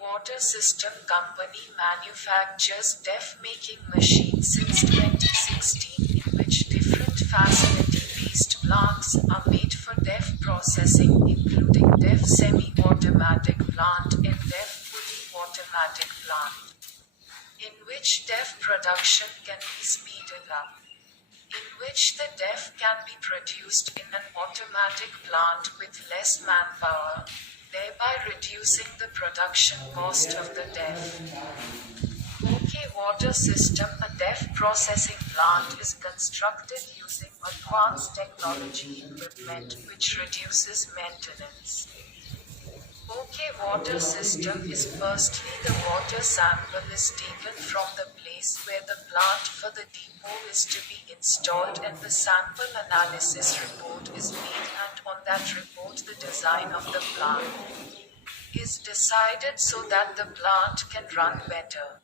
Water System Company manufactures D.E.F making machines since 2016 in which different facility-based plants are made for D.E.F processing, including D.E.F semi-automatic plant and D.E.F fully automatic plant, in which D.E.F production can be speeded up, in which the D.E.F can be produced in an automatic plant with less manpower, thereby reducing the production cost of the D.E.F. Water System. A D.E.F processing plant is constructed using advanced technology equipment which reduces maintenance. Water System is firstly the water sample is taken from the place where the plant for the depot is to be installed and the sample analysis report is made, and on that report the design of the plant is decided so that the plant can run better.